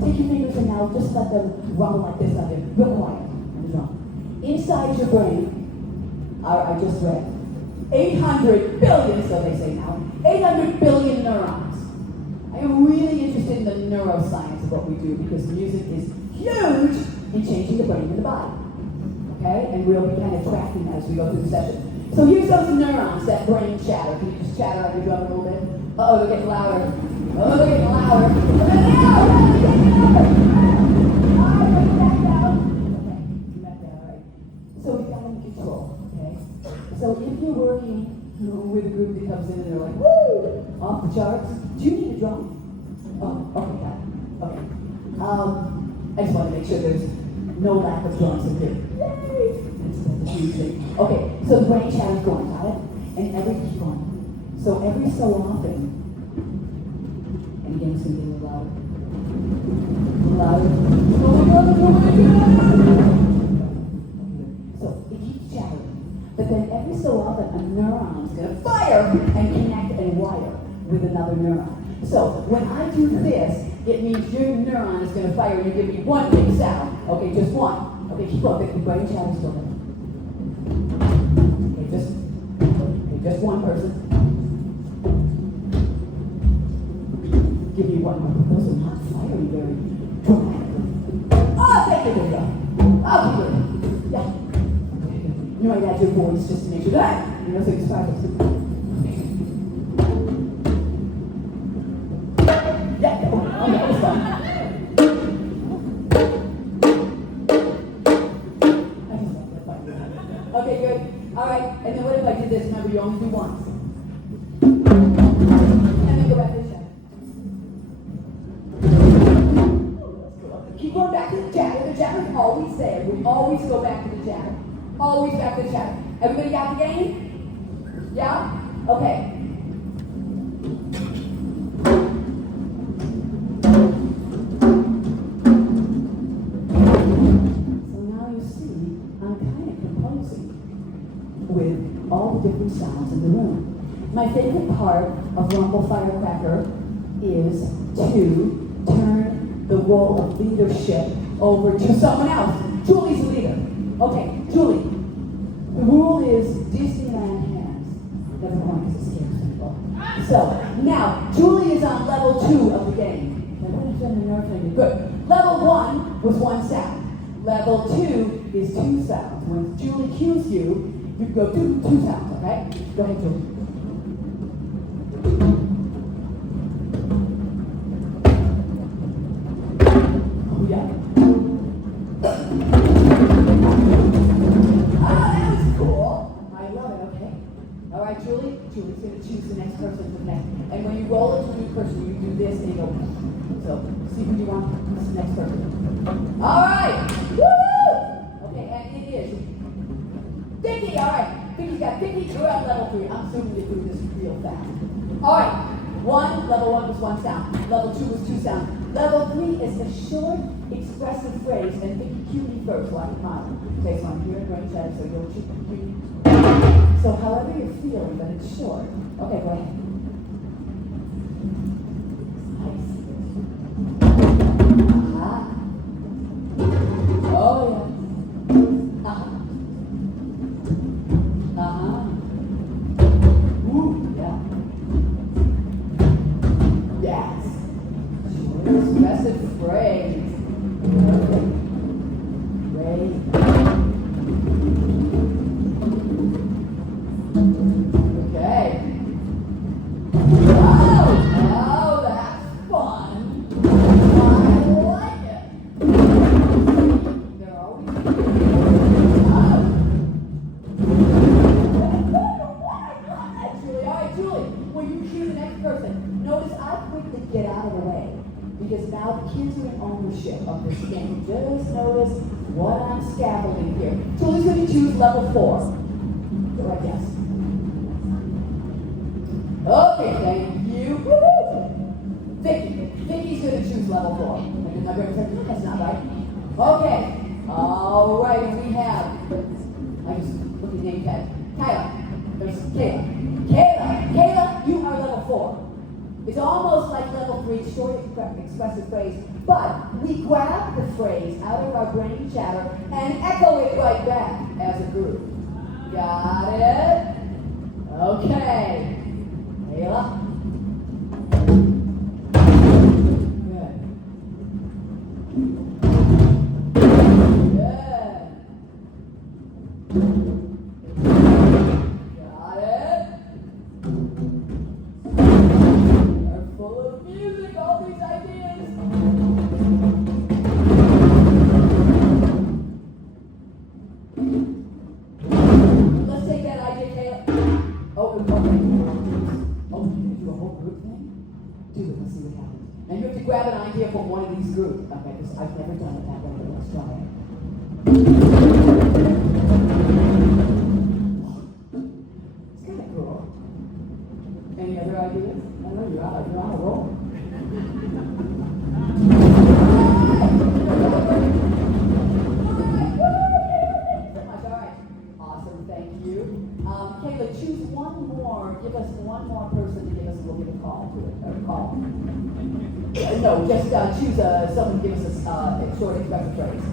Take your fingers and now just let them rumble like this on there. Real quiet on the drum. Inside your brain, I just read, 800 billion, so they say now, 800 billion neurons. I am really interested in the neuroscience of what we do because music is huge in changing the brain and the body. Okay? And we'll be kind of tracking that as we go through the session. So here's those neurons, that brain chatter. Can you just chatter on your drum a little bit? Uh-oh, they're getting louder. Oh, they're getting louder. They're getting louder. All right, bring it back down. Okay, back down, all right. So we've got them in control, okay? So if you're working with a group that comes in and they're like, woo, off the charts, do you need a drum? Oh, okay, got it. Okay. I just want to make sure there's no lack of drums in here. Yay! That's a huge thing. Okay, so the brain chatter's going, got it? And keep going. So every so often, and again, it's going to get a little louder. So it keeps chattering. But then every so often, a neuron is going to fire and connect and wire with another neuron. So when I do this, it means your neuron is going to fire and you give me one big sound. Okay, just one. Okay, keep going. The brain chatter's still there. Okay, just one person. Give me one more. Those are not firing very dramatically. Oh, thank you, good job. Okay, good. Yeah. You might add your voice just to make sure that, you know, so it's fine. Yeah, oh, that was fun. Okay, good. All right, and then what if I did this? Remember, you only do once. And then go back to the chat. Keep going back to the chatter. The chatter's always there. We always go back to the chatter. Always back to the chatter. Everybody got the game? Yeah? Okay. With all the different sounds in the room. My favorite part of Rumble Firecracker is to turn the role of leadership over to someone else. Julie's the leader. Okay, Julie. The rule is Disneyland hands. Never mind, because it scares people. So, now, Julie is on level 2 of the game. Good. Level 1 was 1 sound. Level 2 is 2 sounds. When Julie cues you, you go do 2 sounds, okay? Go ahead, Julie. Oh, yeah. That was cool. I love it, okay. All right, Julie. Julie's going to choose the next person for the next. And when you roll it to a new person, you do this and you go. So, see who you want. This is the next person. All right. Woo! Okay, and it is Vicky, all right. Vicky's got 50. You're on level 3. I'm assuming you do this real fast. All right. Level 1 was 1 sound. Level 2 was 2 sounds. Level 3 is a short, expressive phrase, and Vicky cue me first, like mine. Okay, so I'm here in brain chatter, so you'll choose me. So however you're feeling, but it's short. Okay, go ahead. Nice. Oh, yeah. Expressive phrase. Okay. Oh, that's fun. I like it. They're always Julie. All right, Julie. When you choose the next person, notice I quickly get out of the way. Because now the kids are in ownership of this game. Just notice what I'm scaffolding here. So who's going to choose level 4? So I guess. Okay, thank you. Woo! Vicky. Vicky's going to choose level 4. And my brain said, that's not right. Okay. All right, and we have, I just look at the name tag. Kayla. There's Kayla. Kayla, you are level 4. It's almost like level 3 short expressive phrase, but we grab the phrase out of our brain chatter and echo it right back as a group. Got it? Okay. Ayla. Good. Got it? They're full of music, all these ideas. Let's take that idea, Kayla. Oh, okay. Oh, you can do a whole group thing? Do it, let's see what happens. And you have to grab an idea from one of these groups. Okay, because I've never done it that way, but let's try it. It's kind of cool. Any other ideas? I know you're on a roll. Alright. Awesome, thank you. Kayla, choose one more. Give us one more person to give us. We'll give a call to it. Or call. No, just choose someone to give us a short expressive phrase.